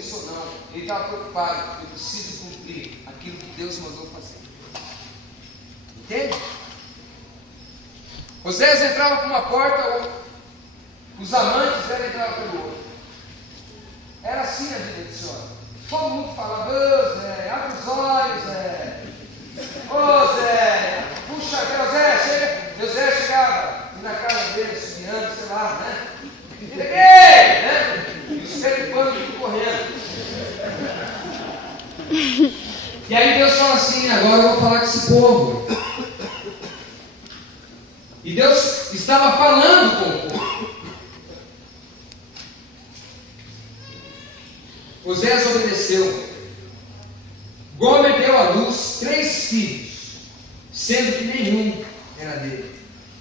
isso ou não. Ele estava preocupado, eu preciso cumprir aquilo que Deus mandou fazer. Entende? Oséias entrava por uma porta, os amantes dela entravam pelo outro. Era assim a vida desse homem. Todo mundo falava: ô Zé, abre os olhos, Zé. Ô Zé, puxa, Zé, chega. José chegava e na casa dele, subiando, sei lá, né? Cheguei, né? E os pés de pano tudo correndo. E aí Deus fala assim: agora eu vou falar com esse povo. E Deus estava falando com o povo. Oséias obedeceu. Gomer deu à luz 3 filhos, sendo que nenhum era dele.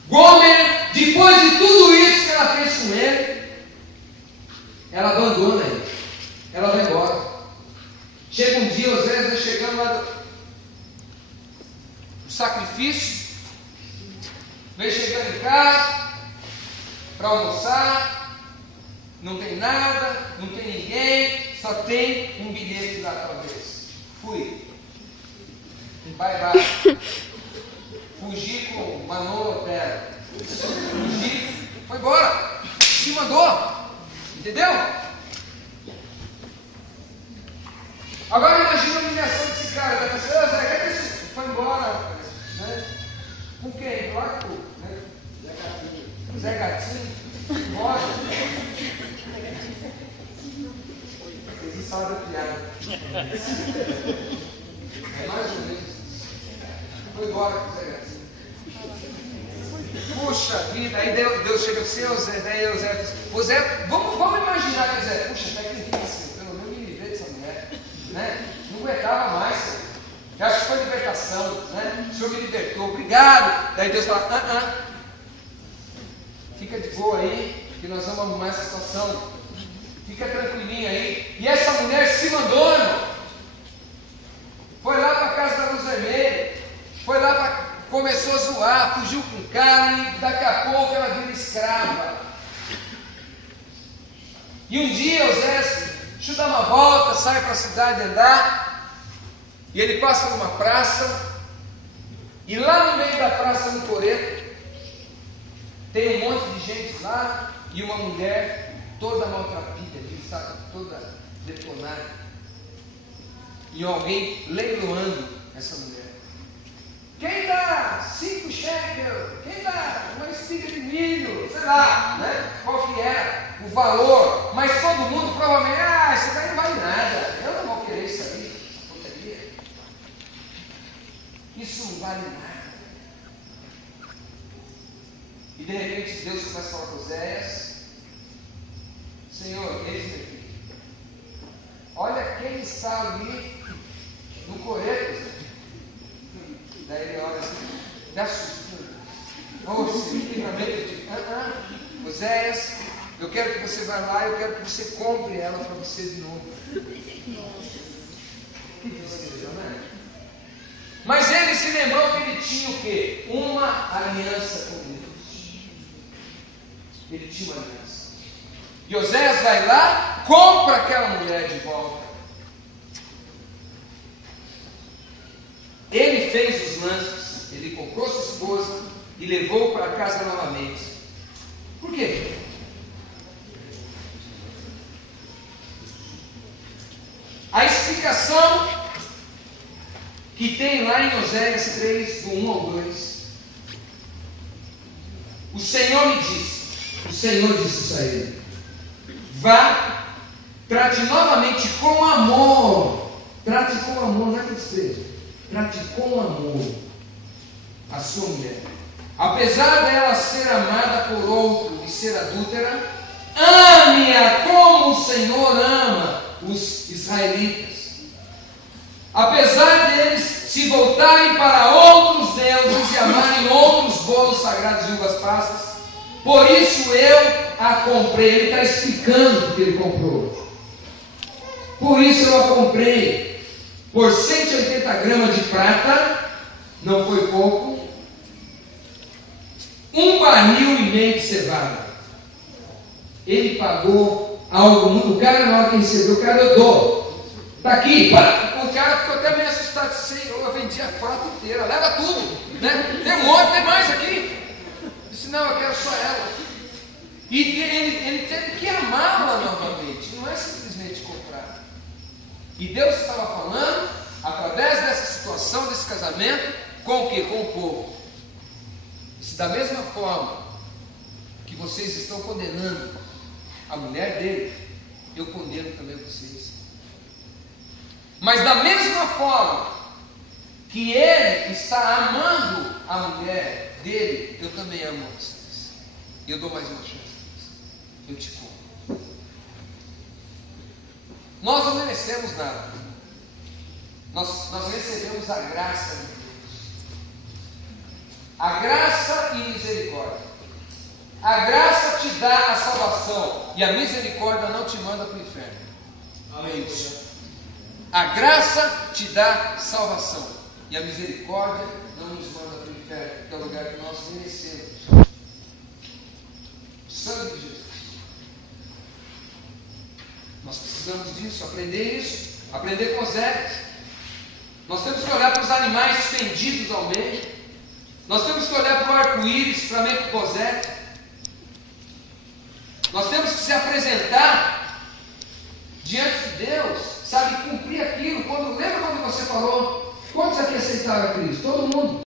Gomer, depois de tudo isso que ela fez com ele, ela abandona ele. Ela vai embora. Chega um dia, Oséias vai chegando lá do sacrifício, vem chegando em casa para almoçar, não tem nada, não tem ninguém, só tem um bilhete lá para vez. Fui. Bye bye. Fugi com Manolo Opera. Fugi, foi embora. Se mandou. Entendeu? Agora imagina a humilhação desse cara. Tá pensando: Zé, que você foi embora? Né? Com quem? Lá com, né? Zé Gatinho. Embora. Vocês sabem da piada. É mais ou menos. Foi embora com o Zé Gatinho. Puxa vida, aí Deus chega para você, Zé, daí o Zé diz: ô Zé, vamos imaginar que o Zé, puxa, até que difícil, pelo menos me livrei dessa mulher, né? Não aguentava mais, Senhor. Eu acho que foi libertação, né? O Senhor me libertou, obrigado. Daí Deus fala: fica de boa aí, que nós vamos arrumar essa situação. Fica tranquilinho aí. E essa mulher se mandou, irmão. Foi lá para a casa da luz vermelha. Foi lá para. Começou a zoar, fugiu com o cara e daqui a pouco ela vira escrava. E um dia Oséias, deixa eu dar uma volta, sai para a cidade andar. E ele passa numa praça. E lá no meio da praça, no coreto, tem um monte de gente lá. E uma mulher toda maltrapida, sabe, toda detonada. E alguém leiloando essa mulher. Quem dá 5 shekels? Quem dá uma espiga de milho? Sei lá, né? Qual que era o valor? Mas todo mundo provavelmente: isso daí não vale nada. Eu não vou querer isso aí, essa porcaria. Isso não vale nada. E de repente Deus começa a falar com Oséias: Senhor, eis-me aqui. Olha quem está ali no coreto. Daí ele olha assim, dá susto. Se livramento de Oséias, eu quero que você vá lá, eu quero que você compre ela para você de novo. Que tristeza, não é? Mas ele se lembrou que ele tinha o quê? Uma aliança com Deus. Ele tinha uma aliança. E Oséias vai lá, compra aquela mulher de volta. Ele fez os lances, ele comprou sua esposa e levou para casa novamente. Por quê? A explicação que tem lá em Oséias 3, do 1 ao 2. O Senhor disse isso a ele: vá, trate novamente com amor. Trate com amor, não é com desprezo. Trate com amor a sua mulher. Apesar dela ser amada por outro e ser adúltera, ame-a como o Senhor ama os israelitas. Apesar deles se voltarem para outros deuses e amarem outros bolos sagrados de uvas passas, por isso eu a comprei. Ele está explicando o que ele comprou. Por isso eu a comprei por 180 gramas de prata, não foi pouco, 1,5 barril de cevada. Ele pagou algo, o cara na hora que recebeu, o cara eu dou. Está aqui, o cara ficou até meio assustado, assim, eu vendi a frota inteira, leva tudo, né? Tem um monte, tem mais aqui. Disse, não, eu quero só ela. E ele teve que amá-la novamente, não é simplesmente comprar. E Deus estava falando, através dessa situação, desse casamento, com o quê? Com o povo. Se da mesma forma que vocês estão condenando a mulher dele, eu condeno também vocês. Mas da mesma forma que ele está amando a mulher dele, eu também amo vocês. E eu dou mais uma chance. Eu te como. Nós não merecemos nada. Nós recebemos a graça de Deus. A graça e misericórdia. A graça te dá a salvação e a misericórdia não te manda para o inferno. É isso. A graça te dá salvação e a misericórdia não nos manda para o inferno, que é o lugar que nós merecemos. O sangue de Jesus. Nós precisamos disso, aprender isso, aprender com os erros. Nós temos que olhar para os animais fendidos ao meio. Nós temos que olhar para o arco-íris, para Mefibosete. Nós temos que se apresentar diante de Deus, sabe, cumprir aquilo. Lembra quando você falou, quantos aqui aceitaram a Cristo? Todo mundo.